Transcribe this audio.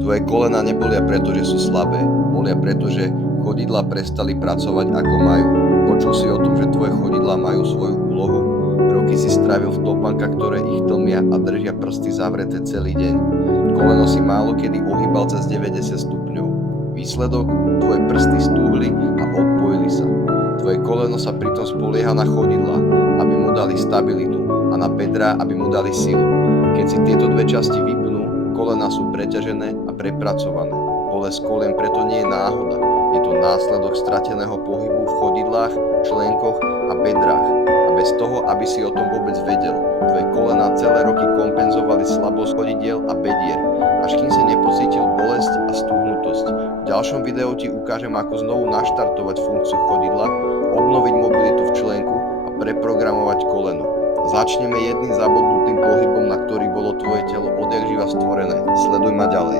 Tvoje kolená nebolia preto, že sú slabé, bolia preto, že chodidlá prestali pracovať ako majú. Počul si o tom, že tvoje chodidlá majú svoju úlohu? Roky si strávil v topánkach, ktoré ich tlmia a držia prsty zavreté celý deň. Koleno si málo kedy ohýbal cez 90 stupňov. Výsledok? Tvoje prsty stúhli a odpojili sa. Tvoje koleno sa pritom spolieha na chodidlá, aby mu dali stabilitu, a na bedrá, aby mu dali silu. Keď si tieto dve časti vypnú, kolená sú preťažené a prepracované. Bolesť kolien preto nie je náhoda, je to následok strateného pohybu v chodidlách, členkoch a bedrách. A bez toho, aby si o tom vôbec vedel, tvoje kolená celé roky kompenzovali slabosť chodidiel a bedier, až kým si nepocítil bolesť a stúhnutosť. V ďalšom videu ti ukážem, ako znovu naštartovať funkciu chodidla, obnoviť mobilitu v členku a preprogramovať koleno. Začneme jedným zabudnutým pohybom, na ktorý bolo tvoje telo odjakživa stvorené. Sleduj ma ďalej.